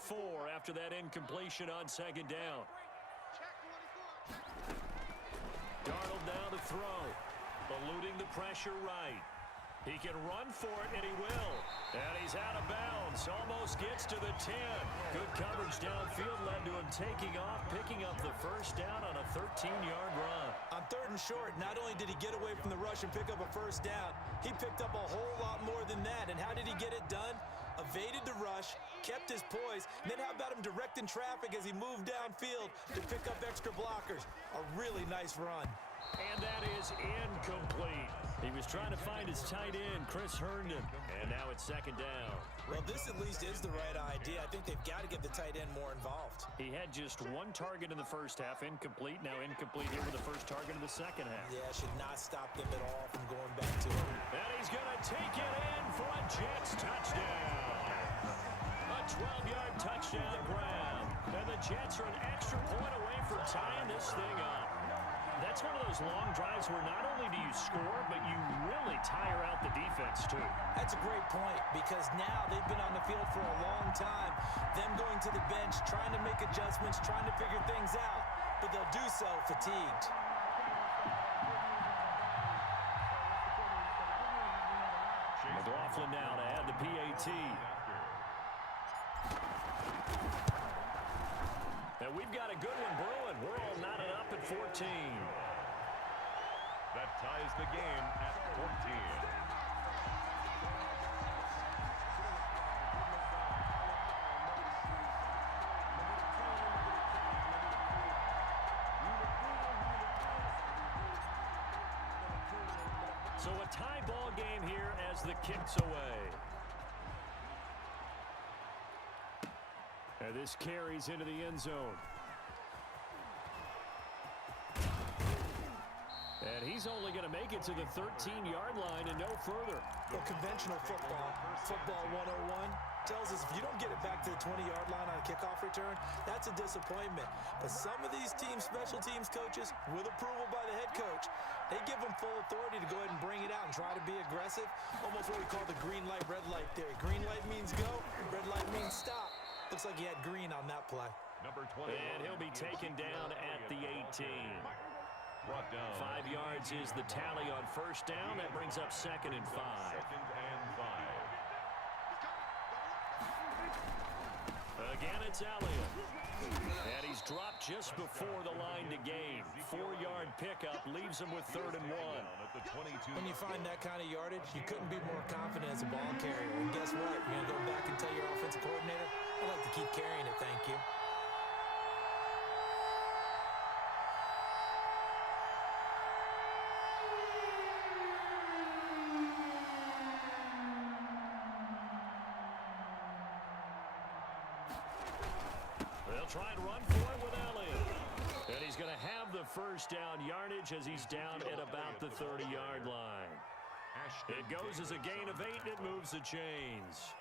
4 after that incompletion on second down. Darnold now to throw. Eluding the pressure right. He can run for it, and he will. And he's out of bounds. Almost gets to the 10. Good coverage downfield led to him taking off, picking up the first down on a 13-yard run. On 3rd and short, not only did he get away from the rush and pick up a first down, he picked up a whole lot more than that. And how did he get it done? Evaded the rush, kept his poise, and then how about him directing traffic as he moved downfield to pick up extra blockers? A really nice run. And that is incomplete. He was trying to find his tight end, Chris Herndon. And now it's second down. Well, this at least is the right idea. I think they've got to get the tight end more involved. He had just 1 target in the first half, incomplete. Now incomplete here with the first target in the second half. Yeah, should not stop them at all from going back to him. And he's going to take it in for a Jets touchdown. A 12-yard touchdown grab. And the Jets are an extra point away from tying this thing up. That's one of those long drives where not only do you score, but you really tire out the defense, too. That's a great point, because now they've been on the field for a long time. Them going to the bench, trying to make adjustments, trying to figure things out, but they'll do so fatigued. McLaughlin now to add the PAT. And we've got a good one brewing. We're all knotted up at 14. That ties the game at 14. So a tie ball game here as the kick's away. And this carries into the end zone. And he's only going to make it to the 13-yard line and no further. Well, conventional football 101, tells us if you don't get it back to the 20-yard line on a kickoff return, that's a disappointment. But some of these special teams coaches, with approval by the head coach, they give them full authority to go ahead and bring it out and try to be aggressive. Almost what we call the green light, red light theory. Green light means go, red light means stop. Looks like he had green on that play. Number 20. And he'll be taken down at the 18. 5 yards is the tally on first down. That brings up 2nd and 5. 2nd and 5. Again, it's Elliott. And he's dropped just before the line to gain. 4-yard pickup leaves him with 3rd and 1. When you find that kind of yardage, you couldn't be more confident as a ball carrier. And guess what? You're going to go back and tell your offensive coordinator, I'd like to keep carrying it, thank you. They'll try and run for it with Elliott. And he's going to have the first down yardage as he's down at about the 30-yard line. It goes as a gain of 8, and it moves the chains.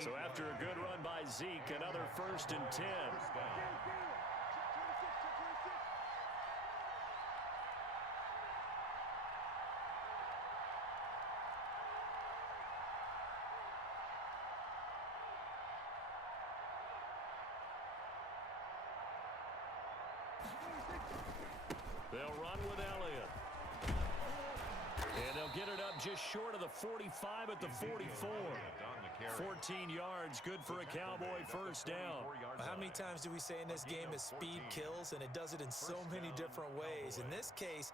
So after a good run by Zeke, another 1st and 10. They'll run with Elliott. And they'll get it up just short of the 45 at the 44. 14 yards, good for a Cowboy first down. How many times do we say in this game is speed kills, and it does it in so many different ways. In this case,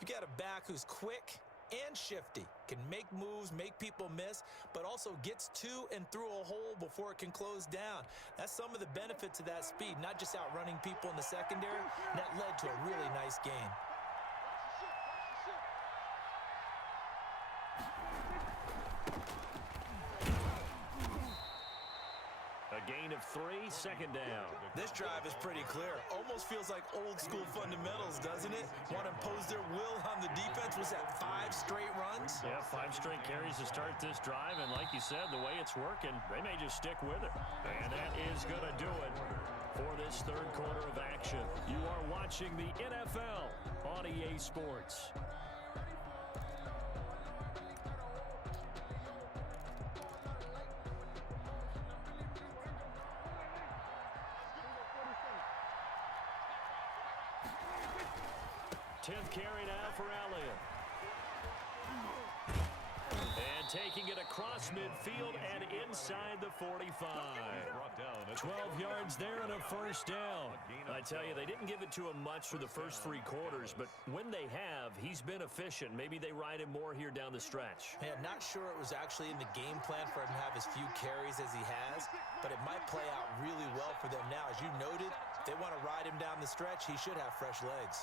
you got a back who's quick and shifty, can make moves, make people miss, but also gets to and through a hole before it can close down. That's some of the benefits of that speed, not just outrunning people in the secondary. That led to a really nice gain. A gain of 3, 2nd down. This drive is pretty clear. Almost feels like old school fundamentals, doesn't it? Want to impose their will on the defense. Was that 5 straight runs? Yeah, 5 straight carries to start this drive. And like you said, the way it's working, they may just stick with it. And that is going to do it for this 3rd quarter of action. You are watching the NFL on EA Sports. 10th carry now for Elliott. And taking it across midfield and inside the 45. 12 yards there and a first down. I tell you, they didn't give it to him much for the first 3 quarters, but when they have, he's been efficient. Maybe they ride him more here down the stretch. Man, not sure it was actually in the game plan for him to have as few carries as he has, but it might play out really well for them now. As you noted, if they want to ride him down the stretch, he should have fresh legs.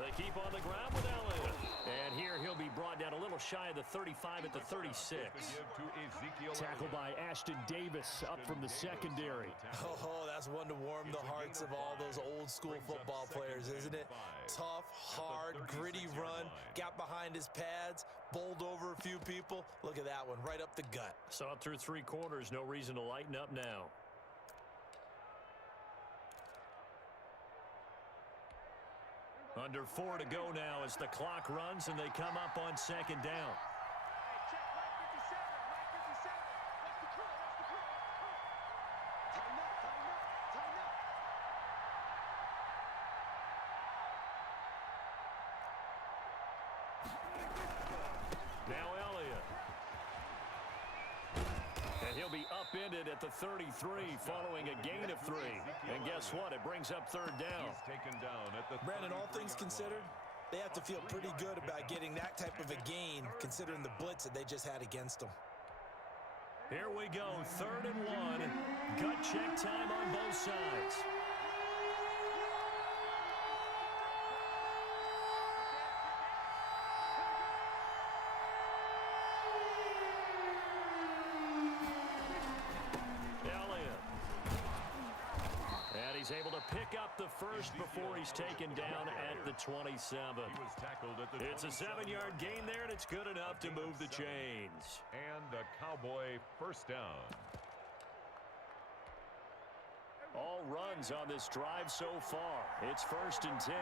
They keep on the ground with Elliott. And here he'll be brought down a little shy of the 35 at the 36. Tackled by Ashton Davis up from the secondary. Oh, that's one to warm the hearts of all those old school football players, isn't it? Tough, hard, gritty run, got behind his pads, bowled over a few people. Look at that one, right up the gut. Saw it through 3 quarters, no reason to lighten up now. Under 4 to go now as the clock runs and they come up on 2nd down. Now Elliott. And he'll be upended at the 33 following a gain of 3. And guess what? It brings up 3rd down. Taken down at the Brandon, all things considered, they have to feel pretty good about getting that type of a gain considering the blitz that they just had against them. Here we go, 3rd and 1. Gut check time on both sides. He's able to pick up the first before he's taken down at the 27. It's a 7-yard gain there, and it's good enough to move the chains. And a Cowboy first down. All runs on this drive so far. It's 1st and 10.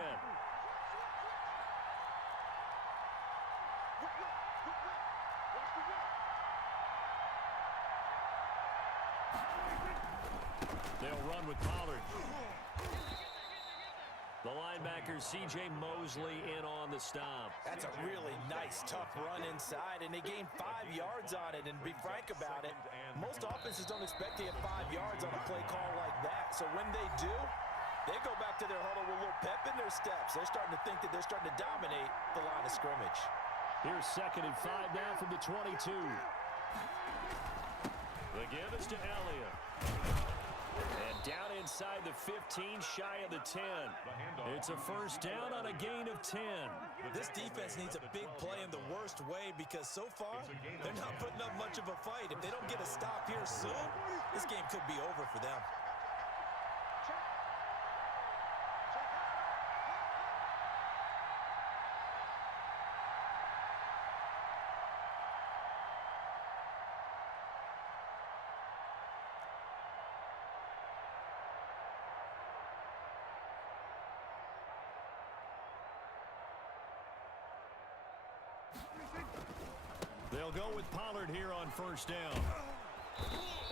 They'll run with Pollard. The linebacker, C.J. Mosley, in on the stop. That's a really nice, tough run inside, and they gained 5 yards on it. And be frank about it, most offenses don't expect to get 5 yards on a play call like that. So when they do, they go back to their huddle with a little pep in their steps. They're starting to think that they're starting to dominate the line of scrimmage. Here's 2nd and 5 now from the 22. The give is to Elliott. And down inside the 15, shy of the 10. It's a first down on a gain of 10. This defense needs a big play in the worst way because so far, they're not putting up much of a fight. If they don't get a stop here soon, this game could be over for them. They'll go with Pollard here on first down.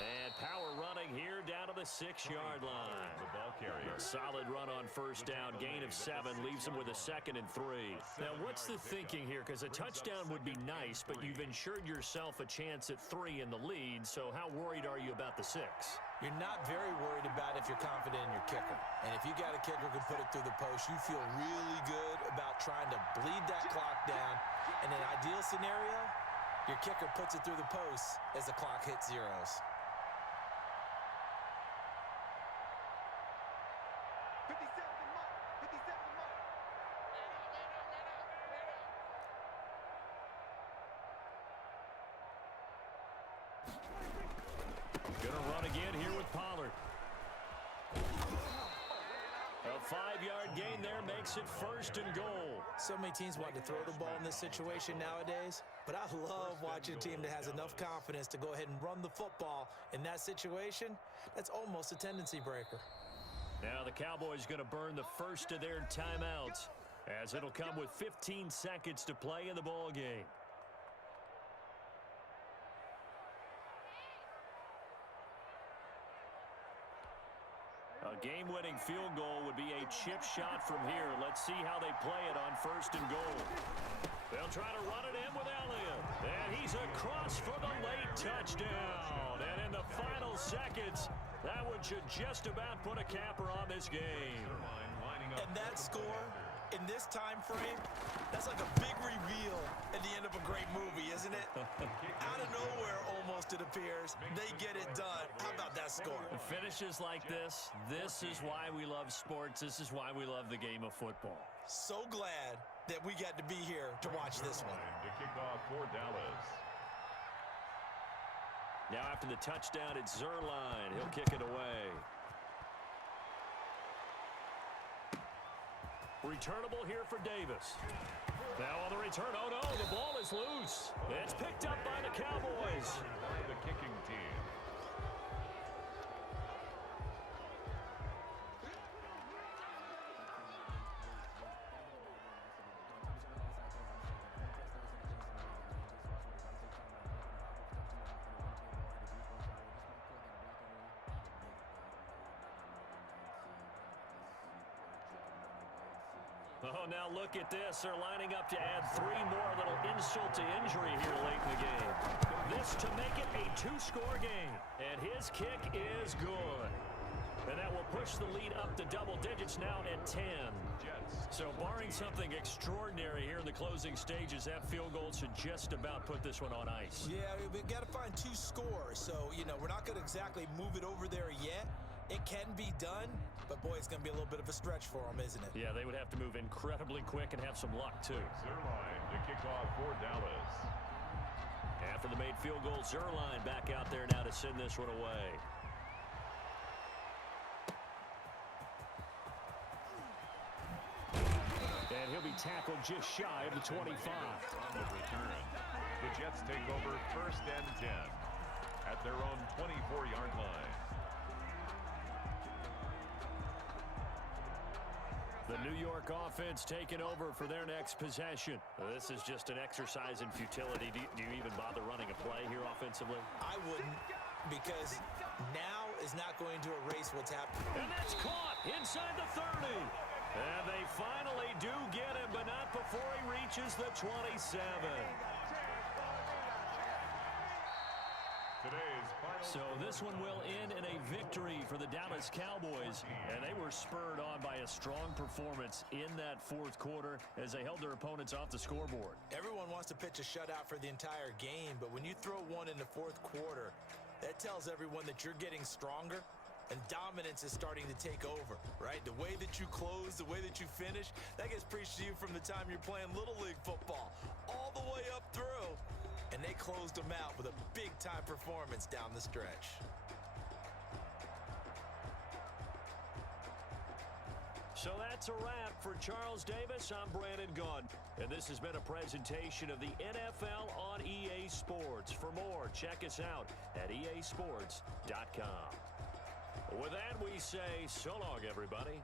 And power running here down to the 6-yard line. The ball carrier. A solid run on first down. Gain of 7 leaves them with a 2nd and 3. Now, what's the thinking here? Because a touchdown would be nice, but you've ensured yourself a chance at 3 in the lead. So how worried are you about the 6? You're not very worried about if you're confident in your kicker. And if you got a kicker who can put it through the post, you feel really good about trying to bleed that clock down. In an ideal scenario, your kicker puts it through the post as the clock hits zeros. Gonna run again here with Pollard. A 5-yard gain there makes it 1st and goal. So many teams want to throw the ball in this situation nowadays, but I love watching a team that has enough confidence to go ahead and run the football. In that situation, that's almost a tendency breaker. Now the Cowboys going to burn the first of their timeouts, as it'll come with 15 seconds to play in the ball game. A game-winning field goal would be a chip shot from here. Let's see how they play it on 1st and goal. They'll try to run it in with Elliott. And he's across for the late touchdown. And in the final seconds, that one should just about put a capper on this game. And that score, in this time frame, that's like a big reveal at the end of a great movie, isn't it? Out of nowhere, almost, it appears, they get it done. How about that score? Finishes like this is why we love sports. This is why we love the game of football. So glad that we got to be here to watch this one. To kick off for Dallas. Now after the touchdown, it's Zerline. He'll kick it away. Returnable here for Davis. Now on the return, oh no, the ball is loose. It's picked up by the Cowboys. The kicking team. Oh, now look at this. They're lining up to add 3 more. Little insult to injury here late in the game. This to make it a 2-score game. And his kick is good. And that will push the lead up to double digits now at 10. So barring something extraordinary here in the closing stages, that field goal should just about put this one on ice. Yeah, we've got to find 2 scores. So, we're not going to exactly move it over there yet. It can be done, but boy, it's going to be a little bit of a stretch for them, isn't it? Yeah, they would have to move incredibly quick and have some luck, too. Zerline to kick off for Dallas. After the made field goal, Zerline back out there now to send this one away. And he'll be tackled just shy of the 25. On the return, the Jets take over 1st and 10 at their own 24-yard line. The New York offense taking over for their next possession. This is just an exercise in futility. Do you even bother running a play here offensively? I wouldn't, because now is not going to erase what's happening. And that's caught inside the 30. And they finally do get him, but not before he reaches the 27. So this one will end in a victory for the Dallas Cowboys, and they were spurred on by a strong performance in that 4th quarter as they held their opponents off the scoreboard. Everyone wants to pitch a shutout for the entire game, but when you throw one in the 4th quarter, that tells everyone that you're getting stronger and dominance is starting to take over, right? The way that you close, the way that you finish, that gets preached to you from the time you're playing Little League football all the way up through. And they closed them out with a big-time performance down the stretch. So that's a wrap for Charles Davis. I'm Brandon Gunn. And this has been a presentation of the NFL on EA Sports. For more, check us out at easports.com. With that, we say so long, everybody.